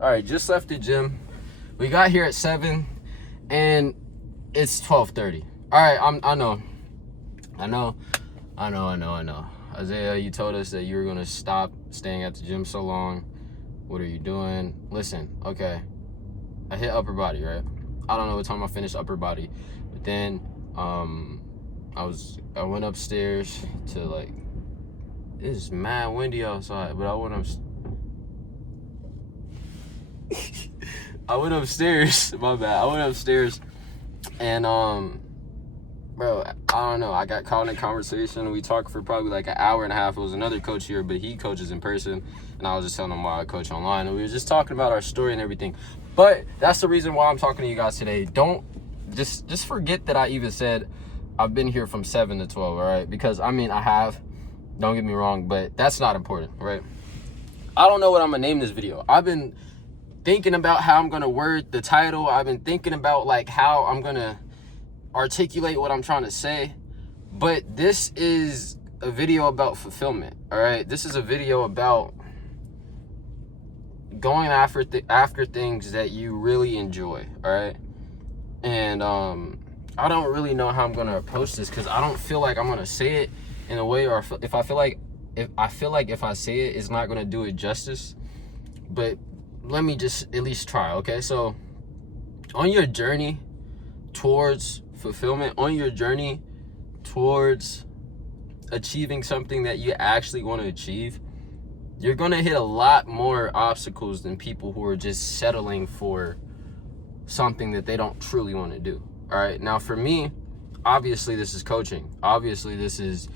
All right, just left the gym. We got here at 7 and it's 12:30. All right, I know. Isaiah, you told us that you were gonna stop staying at the gym so long. What are you doing? Listen, okay. I hit upper body, right? I don't know what time I finished upper body. But then I went upstairs to like, it's mad windy outside, but I went upstairs, my bad. I went upstairs and bro, I don't know. I got caught in a conversation. We talked for probably like an hour and a half. It was another coach here, but he coaches in person, and I was just telling him why I coach online, and we were just talking about our story and everything. But that's the reason why I'm talking to you guys today. Don't just forget that I even said I've been here from 7 to 12, all right? Because I mean, I have. Don't get me wrong, but that's not important, right? I don't know what I'm gonna name this video. I've been thinking about how I'm gonna word the title. I've been thinking about like how I'm gonna articulate what I'm trying to say. But this is a video about fulfillment, all right? This is a video about going after things that you really enjoy, all right? And I don't really know how I'm gonna approach this because I don't feel like I'm gonna say it in a way, or if I feel like if I say it, it's not gonna do it justice. But let me just at least try, okay? So on your journey towards fulfillment, on your journey towards achieving something that you actually want to achieve, you're going to hit a lot more obstacles than people who are just settling for something that they don't truly want to do. All right, now for me, obviously this is coaching. Obviously this is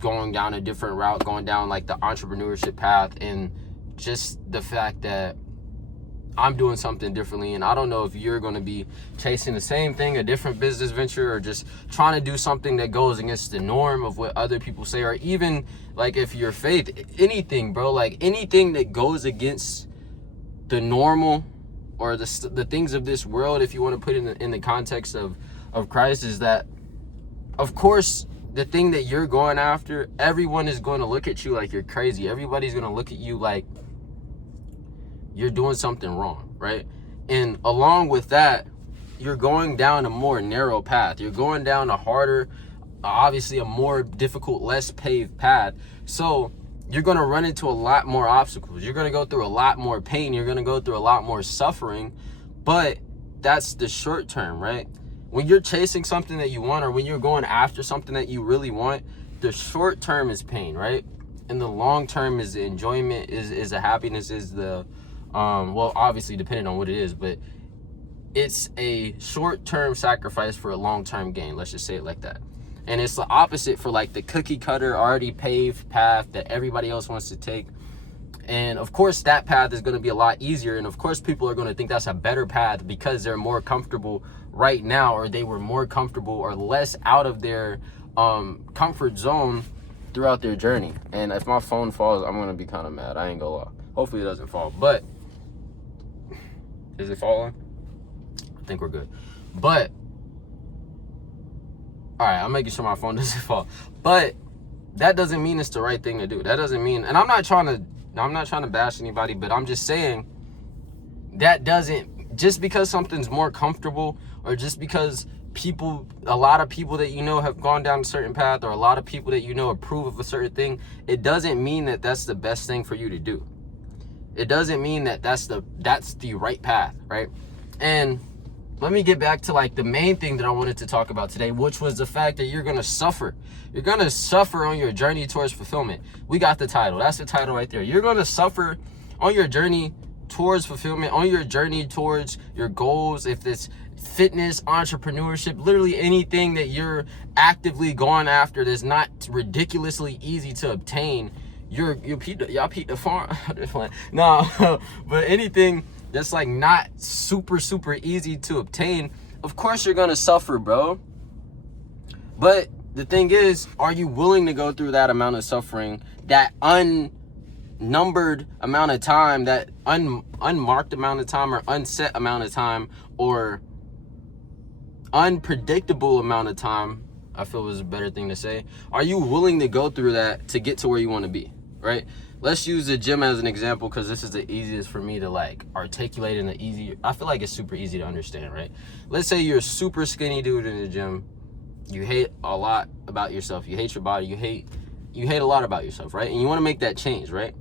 going down a different route, going down like the entrepreneurship path, and just the fact that I'm doing something differently. And I don't know if you're going to be chasing the same thing, a different business venture, or just trying to do something that goes against the norm of what other people say, or even like if your faith, anything, bro, like anything that goes against the normal or the things of this world, if you want to put it in the context of Christ, is that, of course, the thing that you're going after, everyone is going to look at you like you're crazy. Everybody's going to look at you like you're doing something wrong, right? And along with that, you're going down a more narrow path. You're going down a harder, obviously a more difficult, less paved path. So you're going to run into a lot more obstacles. You're going to go through a lot more pain. You're going to go through a lot more suffering. But that's the short term, right? When you're chasing something that you want, or when you're going after something that you really want, the short term is pain, right? And the long term is the enjoyment, is the happiness, is the well, obviously depending on what it is, but it's a short-term sacrifice for a long-term gain. Let's just say it like that. And it's the opposite for like the cookie cutter, already paved path that everybody else wants to take. And of course that path is going to be a lot easier, and of course people are going to think that's a better path because they're more comfortable right now, or they were more comfortable or less out of their comfort zone throughout their journey. And if my phone falls, I'm going to be kind of mad. I ain't gonna lie. Hopefully it doesn't fall. But is it falling? I think we're good. But all right, I'm making sure my phone doesn't fall. But that doesn't mean it's the right thing to do. That doesn't mean, and I'm not trying to bash anybody, but I'm just saying that doesn't, just because something's more comfortable, or just because a lot of people that you know have gone down a certain path, or a lot of people that you know approve of a certain thing, it doesn't mean that that's the best thing for you to do. It doesn't mean that that's the right path, right? And let me get back to like the main thing that I wanted to talk about today, which was the fact that you're going to suffer. You're going to suffer on your journey towards fulfillment. We got the title. That's the title right there. You're going to suffer on your journey towards fulfillment, on your journey towards your goals. If it's fitness, entrepreneurship, literally anything that you're actively going after that's not ridiculously easy to obtain, y'all peep the farm. No, but anything that's like not super easy to obtain, of course you're gonna suffer, bro. But the thing is, are you willing to go through that amount of suffering, that unnumbered amount of time, that unmarked amount of time, or unset amount of time, or unpredictable amount of time, I feel was a better thing to say. Are you willing to go through that to get to where you want to be, right? let's use the gym as an example, because this is the easiest for me to like articulate, and I feel like it's super easy to understand, right? Let's say you're a super skinny dude in the gym. You hate a lot about yourself. You hate your body. You hate a lot about yourself, right? And you want to make that change, right?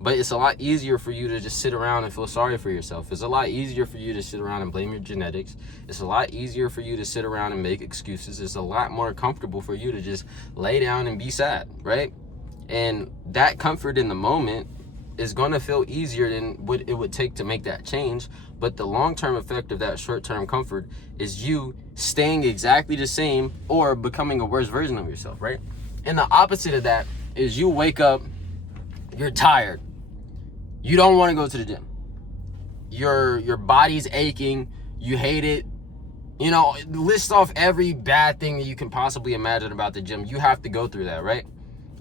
But it's a lot easier for you to just sit around and feel sorry for yourself. It's a lot easier for you to sit around and blame your genetics. It's a lot easier for you to sit around and make excuses. It's a lot more comfortable for you to just lay down and be sad, right? And that comfort in the moment is going to feel easier than what it would take to make that change. But the long-term effect of that short-term comfort is you staying exactly the same or becoming a worse version of yourself, right? And the opposite of that is you wake up, you're tired. You don't want to go to the gym. Your body's aching. You hate it. You know, list off every bad thing that you can possibly imagine about the gym. You have to go through that, right?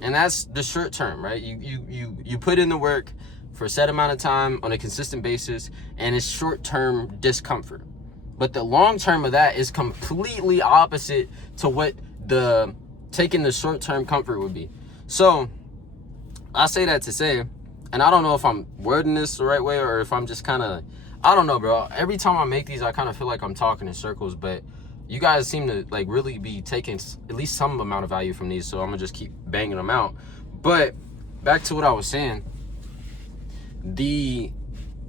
And that's the short term, right? You put in the work for a set amount of time on a consistent basis, and it's short-term discomfort. But the long term of that is completely opposite to what taking the short-term comfort would be. So I say that to say, and I don't know if I'm wording this the right way or if I'm just kind of, I don't know, bro. Every time I make these, I kind of feel like I'm talking in circles, but you guys seem to like really be taking at least some amount of value from these, so I'm gonna just keep banging them out. But back to what I was saying, the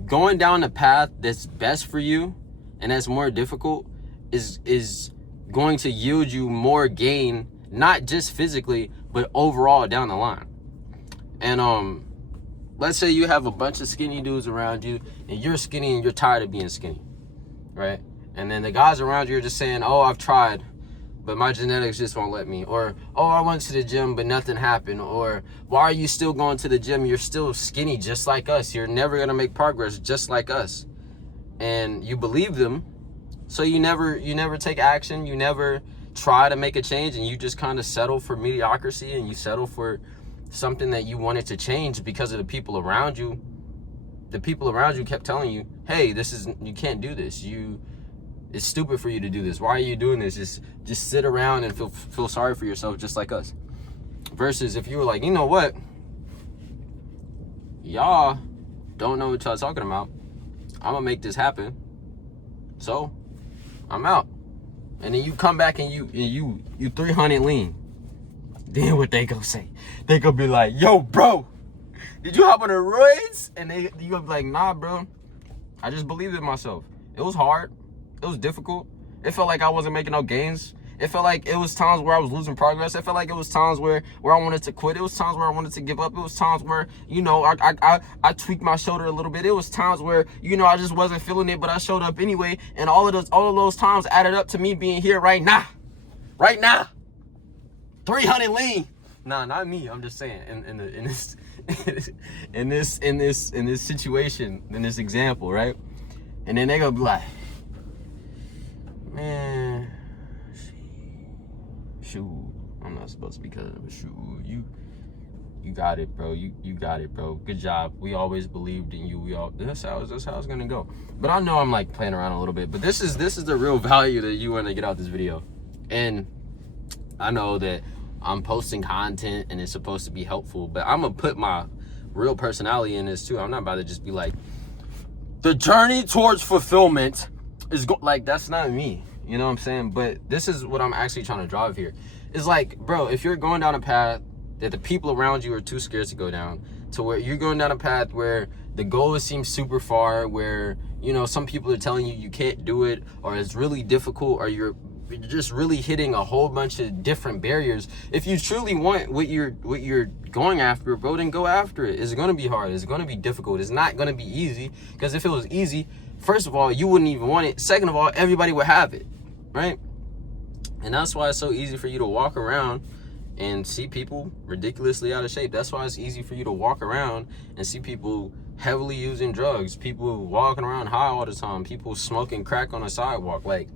going down the path that's best for you and that's more difficult is going to yield you more gain, not just physically, but overall down the line. And let's say you have a bunch of skinny dudes around you, and you're skinny and you're tired of being skinny, right? And then the guys around you are just saying, oh, I've tried, but my genetics just won't let me. Or, oh, I went to the gym, but nothing happened. Or, why are you still going to the gym? You're still skinny just like us. You're never going to make progress just like us. And you believe them, so you never take action. You never try to make a change, and you just kind of settle for mediocrity, and you settle for something that you wanted to change because of the people around you. The people around you kept telling you, hey, you can't do this. It's stupid for you to do this. Why are you doing this? Just sit around and feel sorry for yourself just like us. Versus if you were like, you know what? Y'all don't know what y'all talking about. I'm gonna make this happen. So I'm out. And then you come back and you 300 lean. Then what they gonna say? They gonna be like, yo, bro, did you hop on the roids? And you gonna be like, nah, bro. I just believed in myself. It was hard. It was difficult. It felt like I wasn't making no gains. It felt like it was times where I was losing progress. It felt like it was times where I wanted to quit. It was times where I wanted to give up. It was times where, you know, I tweaked my shoulder a little bit. It was times where, you know, I just wasn't feeling it, but I showed up anyway. And all of those times added up to me being here right now. 300 lean. Nah, not me. I'm just saying in this situation, in this example, right? And then they gonna be like, man, shoot, I'm not supposed to be cutting, but shoot, you got it, bro. You got it, bro. Good job. We always believed in you. That's how it's gonna go. But I know I'm like playing around a little bit, but this is the real value that you want to get out this video. And I know that I'm posting content and it's supposed to be helpful, but I'm gonna put my real personality in this too. I'm not about to just be like, the journey towards fulfillment is like, that's not me. You know what I'm saying? But this is what I'm actually trying to drive here. It's like, bro, if you're going down a path that the people around you are too scared to go down, to where you're going down a path where the goal seems super far, where, you know, some people are telling you can't do it, or it's really difficult, or you're just really hitting a whole bunch of different barriers. If you truly want what you're going after, bro, then go after it. It's gonna be hard. It's gonna be difficult. It's not gonna be easy, because if it was easy, first of all, you wouldn't even want it. Second of all, everybody would have it, right? And that's why it's so easy for you to walk around and see people ridiculously out of shape. That's why it's easy for you to walk around and see people heavily using drugs, people walking around high all the time, people smoking crack on the sidewalk. Like,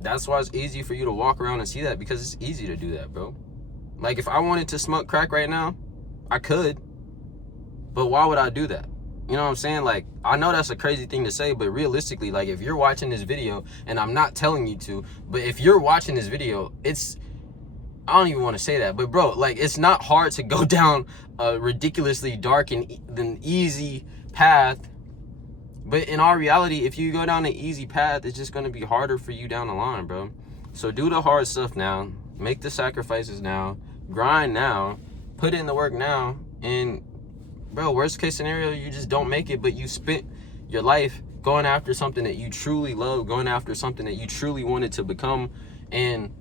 that's why it's easy for you to walk around and see that, because it's easy to do that, bro. Like, if I wanted to smoke crack right now, I could, but why would I do that? You know what I'm saying? Like, I know that's a crazy thing to say, but realistically, like, if you're watching this video, and I'm not telling you to, but if you're watching this video, it's I don't even want to say that, but bro, like, it's not hard to go down a ridiculously dark and easy path. But in our reality, if you go down an easy path, it's just going to be harder for you down the line, bro. So do the hard stuff now. Make the sacrifices now. Grind now. Put in the work now. And, bro, worst case scenario, you just don't make it, but you spent your life going after something that you truly love, going after something that you truly wanted to become. And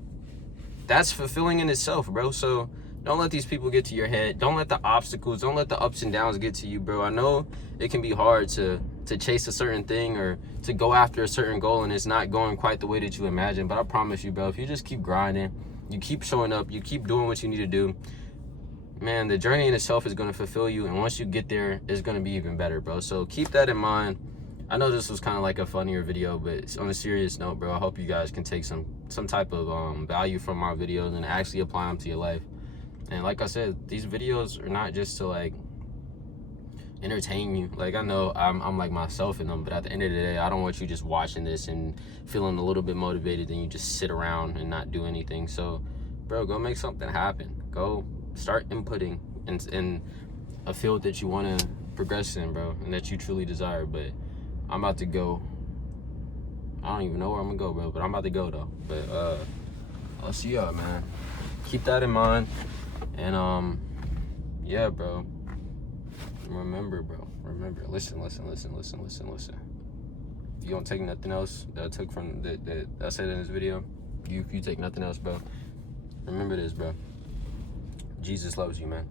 that's fulfilling in itself, bro. So don't let these people get to your head. Don't let the obstacles, don't let the ups and downs get to you, bro. I know it can be hard to chase a certain thing or to go after a certain goal and it's not going quite the way that you imagine. But I promise you, bro, if you just keep grinding, you keep showing up, you keep doing what you need to do, man, the journey in itself is going to fulfill you. And once you get there, it's going to be even better, bro. So keep that in mind. I know this was kind of like a funnier video, but on a serious note, bro, I hope you guys can take some type of value from my videos and actually apply them to your life. And like I said, these videos are not just to like entertain you. Like, I know I'm like myself in them, but at the end of the day, I don't want you just watching this and feeling a little bit motivated and you just sit around and not do anything. So, bro, go make something happen. Go start inputting in a field that you want to progress in, bro, and that you truly desire. But I'm about to go. I don't even know where I'm gonna go, bro, but I'm about to go though. But I'll see y'all, man. Keep that in mind. And yeah, bro. Remember, bro. Remember. Listen. If you don't take nothing else that I took from that I said in this video, if you take nothing else, bro, remember this, bro. Jesus loves you, man.